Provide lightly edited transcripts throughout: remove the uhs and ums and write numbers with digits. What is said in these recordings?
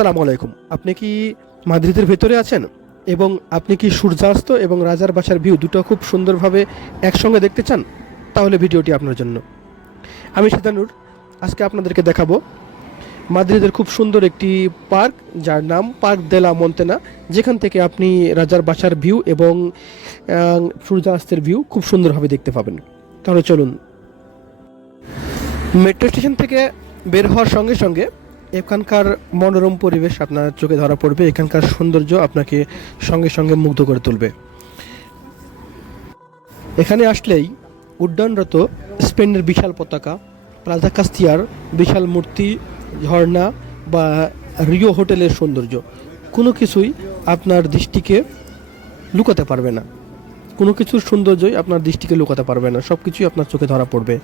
আসসালামু আলাইকুম। আপনি কি মাদ্রিদের ভেতরে আছেন এবং আপনি কি সূর্যাস্ত এবং রাজার বাসার ভিউ দুটো খুব সুন্দরভাবে একসঙ্গে দেখতে চান? তাহলে ভিডিওটি আপনার জন্য। আমি সিদ্ধানুর। আজকে আপনাদেরকে দেখাবো মাদ্রিদের খুব সুন্দর একটি পার্ক, যার নাম পার্ক দে লা মন্তেনা, যেখান থেকে আপনি রাজার বাসার ভিউ এবং সূর্যাস্তের ভিউ খুব সুন্দরভাবে দেখতে পাবেন। তাহলে চলুন। মেট্রো স্টেশন থেকে বের হওয়ার সঙ্গে সঙ্গে এখানকার মনোরম পরিবেশ আপনার চোখে ধরা পড়বে। এখানকার সৌন্দর্য আপনাকে সঙ্গে সঙ্গে মুগ্ধ করে তুলবে। এখানে আসলেই উড্ডয়নরত স্পেনের বিশাল পতাকা, প্লাজা কাস্তিয়ার বিশাল মূর্তি, ঝর্ণা বা রিও হোটেলের সৌন্দর্য কোনো কিছুই আপনার দৃষ্টিকে লুকাতে পারবে না। কোনো কিছুর সৌন্দর্যই আপনার দৃষ্টিকে লুকাতে পারবে না, সব কিছুই আপনার চোখে ধরা পড়বে।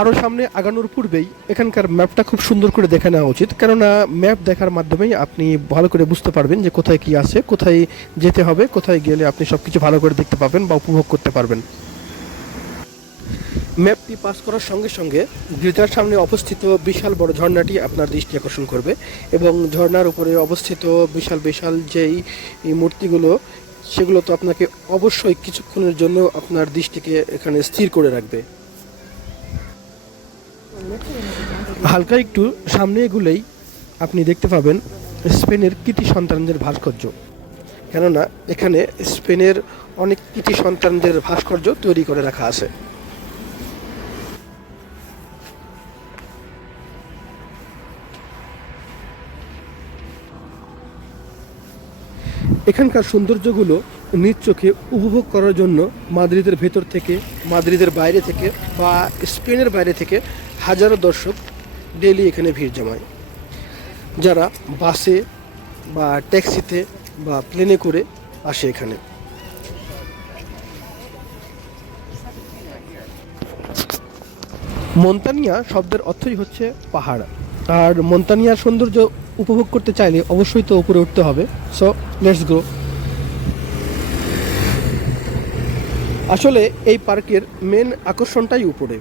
আরও সামনে আগানোর পূর্বেই এখানকার ম্যাপটা খুব সুন্দর করে দেখে নেওয়া উচিত, কেননা ম্যাপ দেখার মাধ্যমেই আপনি ভালো করে বুঝতে পারবেন যে কোথায় কী আছে, কোথায় যেতে হবে, কোথায় গেলে আপনি সব কিছু ভালো করে দেখতে পাবেন বা উপভোগ করতে পারবেন। ম্যাপটি পাস করার সঙ্গে সঙ্গে গির্জার সামনে অবস্থিত বিশাল বড় ঝর্ণাটি আপনার দৃষ্টি আকর্ষণ করবে এবং ঝর্ণার উপরে অবস্থিত বিশাল বিশাল যেই মূর্তিগুলো, সেগুলো তো আপনাকে অবশ্যই কিছুক্ষণের জন্য আপনার দৃষ্টিকে এখানে স্থির করে রাখবে। হালকা একটু সামনে এগুলেই আপনি দেখতে পাবেন স্পেনের কৃতি সন্তানদের ভাস্কর্য, কেননা এখানে স্পেনের অনেক কৃতি সন্তানদের ভাস্কর্য তৈরি করে রাখা আছে। এখানকার সৌন্দর্যগুলো নিজ চোখে উপভোগ করার জন্য মাদ্রিদের ভেতর থেকে, মাদ্রিদের বাইরে থেকে বা স্পেনের বাইরে থেকে হাজারো দর্শক ডেইলি এখানে ভিড় জমায়, যারা বাসে বা ট্যাক্সিতে বা প্লেনে করে আসে এখানে। মন্তানিয়া শব্দের অর্থই হচ্ছে পাহাড়, আর মন্তানিয়ার সৌন্দর্য উপভোগ করতে চাইলে অবশ্যই তো উপরে উঠতে হবে। So let's go. আসলে এই পার্কের মেন আকর্ষণটাই উপরে।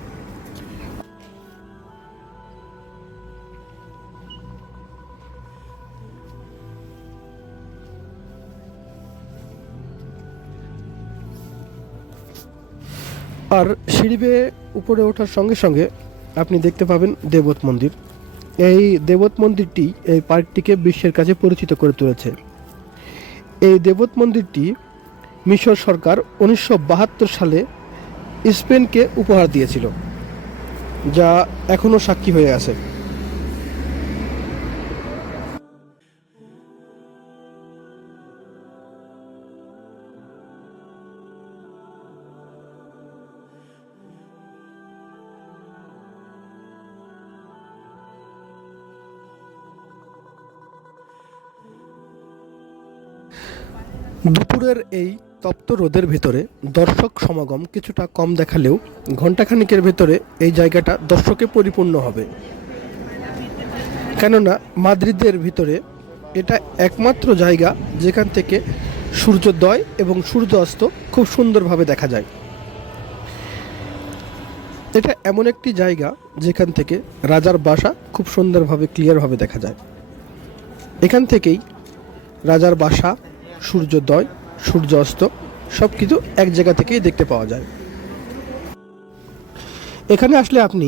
আর সিঁড়ি বেয়ে উপরে ওঠার সঙ্গে সঙ্গে আপনি দেখতে পাবেন দেবত মন্দির। এই দেবত মন্দিরটি এই পার্কটিকে বিশ্বের কাছে পরিচিত করে তুলেছে। এই দেবত মন্দিরটি মিশর সরকার 1972 সালে স্পেনকে উপহার দিয়েছিল, যা এখনও সাক্ষী হয়ে আছে। দুপুরের এই তপ্ত রোদের ভেতরে দর্শক সমাগম কিছুটা কম দেখালেও ঘণ্টাখানিকের ভেতরে এই জায়গাটা দর্শকে পরিপূর্ণ হবে, কেননা মাদ্রিদের ভিতরে এটা একমাত্র জায়গা যেখান থেকে সূর্যোদয় এবং সূর্যাস্ত খুব সুন্দরভাবে দেখা যায়। এটা এমন একটি জায়গা যেখান থেকে রাজার বাসা খুব সুন্দরভাবে ক্লিয়ারভাবে দেখা যায়। এখান থেকেই রাজার বাসা, সূর্যোদয়, সূর্যাস্ত সব কিছু এক জায়গা থেকেই দেখতে পাওয়া যায়। এখানে আসলে আপনি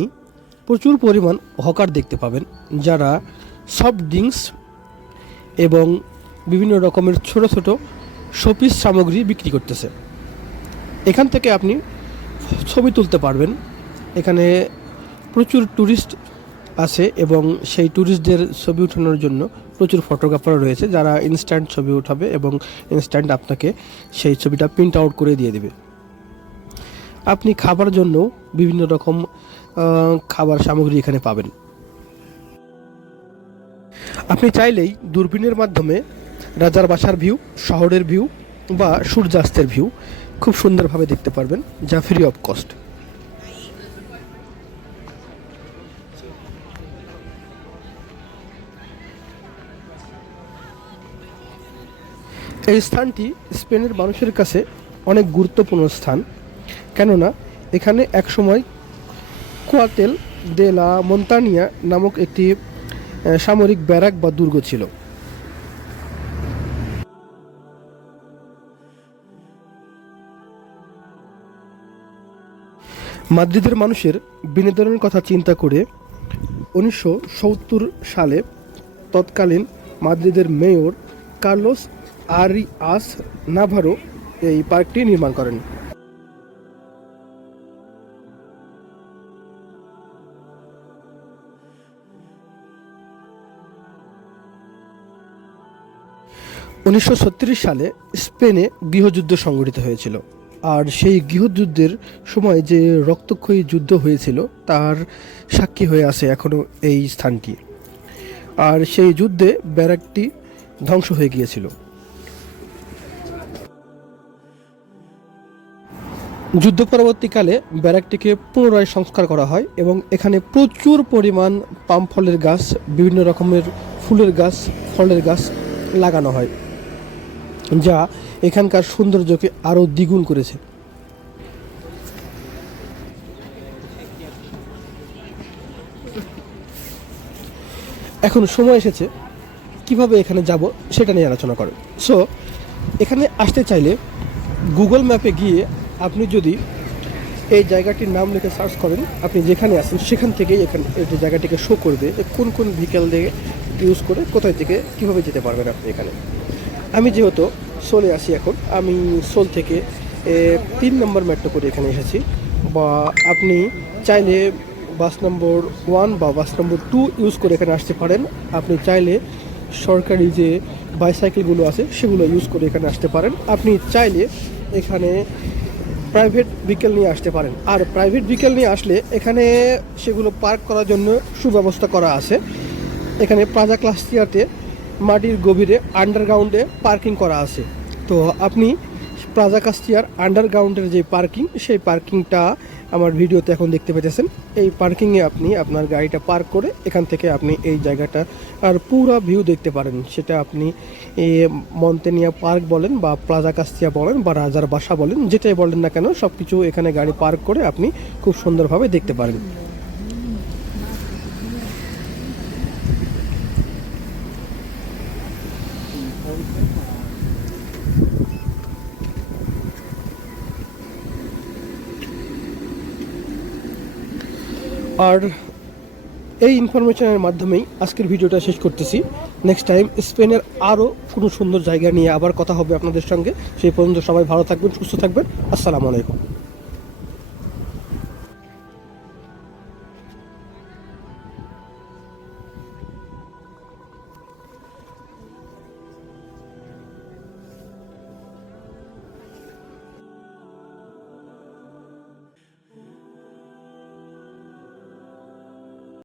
প্রচুর পরিমাণ হকার দেখতে পাবেন, যারা সফট ড্রিঙ্কস এবং বিভিন্ন রকমের ছোট ছোট শোপিস সামগ্রী বিক্রি করতেছে। এখান থেকে আপনি ছবি তুলতে পারবেন। এখানে প্রচুর ট্যুরিস্ট আছে এবং সেই ট্যুরিস্টদের ছবি ওঠানোর জন্য প্রচুর ফটোগ্রাফার রয়েছে, যারা ইনস্ট্যান্ট ছবি উঠাবে এবং ইনস্ট্যান্ট আপনাকে সেই ছবিটা প্রিন্ট আউট করে দিয়ে দেবে। আপনি খাবার জন্য বিভিন্ন রকম খাবার সামগ্রী এখানে পাবেন। আপনি চাইলেই দূরবীনের মাধ্যমে রাজার বাসার ভিউ, শহরের ভিউ বা সূর্যাস্তের ভিউ খুব সুন্দরভাবে দেখতে পারবেন, যা ফ্রি অফ কস্ট। এই স্থানটি স্পেনের মানুষের কাছে অনেক গুরুত্বপূর্ণ স্থান, কেননা এখানে একসময় কোয়াতেল দে লা মন্তানিয়া নামক একটি সামরিক ব্যারাক বা দুর্গ ছিল। মাদ্রিদের মানুষের বিনোদনের কথা চিন্তা করে 1970 সালে তৎকালীন মাদ্রিদের মেয়র কার্লোস আরিয়াস নাভারো এই পার্কটি নির্মাণ করেন। উনিশশো সালে স্পেনে গৃহযুদ্ধ সংঘটিত হয়েছিল, আর সেই গৃহযুদ্ধের সময় যে রক্তক্ষয়ী যুদ্ধ হয়েছিল তার সাক্ষী হয়ে আছে এখনও এই স্থানটি। আর সেই যুদ্ধে ব্যারাকটি ধ্বংস হয়ে গিয়েছিল। যুদ্ধ পরবর্তীকালে ব্যারাকটিকে পুনরায় সংস্কার করা হয় এবং এখানে প্রচুর পরিমাণ পাম ফলের গাছ, বিভিন্ন রকমের ফুলের গাছ, ফলের গাছ লাগানো হয়, যা এখানকার সৌন্দর্যকে আরও দ্বিগুণ করেছে। এখন সময় এসেছে কিভাবে এখানে যাব সেটা নিয়ে আলোচনা করেন। সো এখানে আসতে চাইলে গুগল ম্যাপে গিয়ে আপনি যদি এই জায়গাটির নাম লিখে সার্চ করেন, আপনি যেখানে আছেন সেখান থেকেই এখানে এই জায়গাটিকে শো করবে কোন কোন ভেহিকেল দিয়ে ইউজ করে কোথায় থেকে কীভাবে যেতে পারবেন আপনি এখানে। আমি যেহেতু সোলে আসি, এখন আমি সোল থেকে 3 নম্বর মেট্রো করে এখানে এসেছি। বা আপনি চাইলে বাস নম্বর 1 বা বাস নম্বর 2 ইউজ করে এখানে আসতে পারেন। আপনি চাইলে সরকারি যে বাইসাইকেলগুলো আছে সেগুলো ইউজ করে এখানে আসতে পারেন। আপনি চাইলে এখানে প্রাইভেট ভেহিকেল নিয়ে আসতে পারেন। আর প্রাইভেট ভেহিকেল নিয়ে আসলে এখানে সেগুলো পার্ক করার জন্য সুব্যবস্থা করা আছে। এখানে প্লাজা ক্লাসিয়াতে মাটির গভীরে আন্ডারগ্রাউন্ডে পার্কিং করা আছে। তো আপনি প্লাজা কাস্টিয়ার আন্ডারগ্রাউন্ডের যে পার্কিং, সেই পার্কিংটা আমার ভিডিওতে এখন দেখতে পেতেছেন। এই পার্কিংয়ে আপনি আপনার গাড়িটা পার্ক করে এখান থেকে আপনি এই জায়গাটা আর পুরো ভিউ দেখতে পারেন। সেটা আপনি মন্তেনিয়া পার্ক বলেন বা প্লাজা কাস্টিয়া বলেন বা রাজার বাসা বলেন, যেটাই বলেন না কেন, সব কিছু এখানে গাড়ি পার্ক করে আপনি খুব সুন্দরভাবে দেখতে পারেন। আর এই ইনফরমেশনের মাধ্যমেই আজকের ভিডিওটা শেষ করতেছি। নেক্সট টাইম স্পেনের আরও কোনো সুন্দর জায়গা নিয়ে আবার কথা হবে আপনাদের সঙ্গে। সেই পর্যন্ত সবাই ভালো থাকবেন, সুস্থ থাকবেন। আসসালামু আলাইকুম।